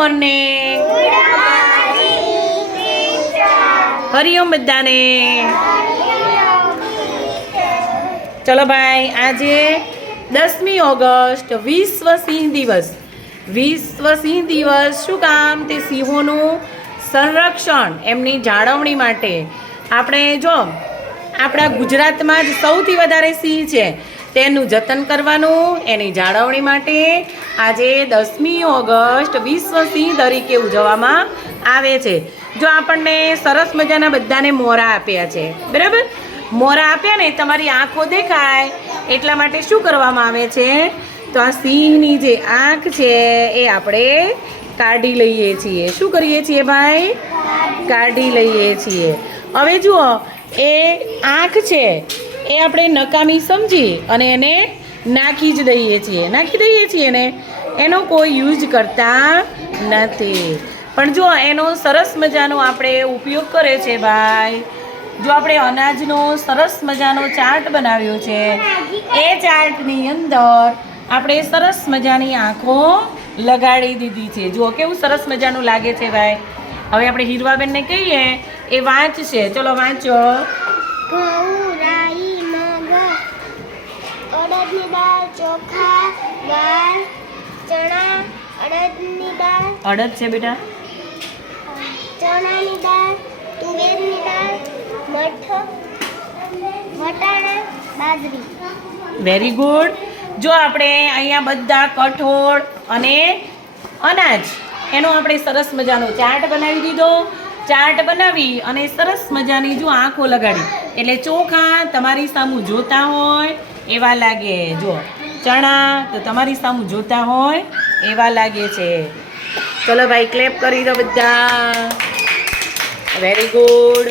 Morning Hariom બધાને. ચલો ભાઈ, આજે દસમી ઓગસ્ટ, વિશ્વ સિંહ દિવસ. વિશ્વ સિંહ દિવસ શું કામ? તે સિંહોનું સંરક્ષણ, એમની જાળવણી માટે. આપણે જો, આપણા ગુજરાતમાં જ સૌથી વધારે સિંહ છે. તેનું જતન કરવાનું, એની જાળવણી માટે આજે દસમી ઓગસ્ટ વિશ્વ સિંહ તરીકે ઉજવવામાં આવે છે. જો આપણને સરસ મજાના બધાને મોરા આપ્યા છે, બરાબર? મોરા આપ્યા ને, તમારી આંખો દેખાય, એટલા માટે શું કરવામાં આવે છે? તો આ સિંહની જે આંખ છે, એ આપણે કાઢી લઈએ છીએ. શું કરીએ છીએ ભાઈ? કાઢી લઈએ છીએ. હવે જુઓ એ આંખ છે, એ આપણે નકામી સમજી અને એને નાખી જ દઈએ છીએ. નાખી દઈએ છીએ ને, એનો કોઈ યુઝ કરતા નથી. પણ જો એનો સરસ મજાનો આપણે ઉપયોગ કરે છે ભાઈ, જો આપણે અનાજનો સરસ મજાનો ચાર્ટ બનાવ્યો છે, એ ચાર્ટની અંદર આપણે સરસ મજાની આંખો લગાડી દીધી છે. જુઓ કેવું સરસ મજાનું લાગે છે ભાઈ? હવે આપણે હીરવાબેનને કહીએ એ વાંચશે ચલો વાંચો. રાઈ મગ. અડદની દાળ ચોખા દાળ ચણા અડદની દાળ. અડદ છે બેટા? ચણાની દાળ તુવેરની દાળ મઠ વટાણા બાજરી. વેરી ગુડ જો આપણે અહીંયા બધા કઠોળ અને અનાજ એનો આપણે સરસ મજાનો ચાટ બનાવી દીધો. ચાર્ટ બનાવી અને સરસ મજાની જો આંખો લગાડી. એટલે ચોખા તમારી સામું જોતા હોય, એવા લાગે. જો ચણા તો તમારી સામું જોતા હોય, એવા લાગે છે. ચલો ભાઈ ક્લેપ કરી દો બધા. Very good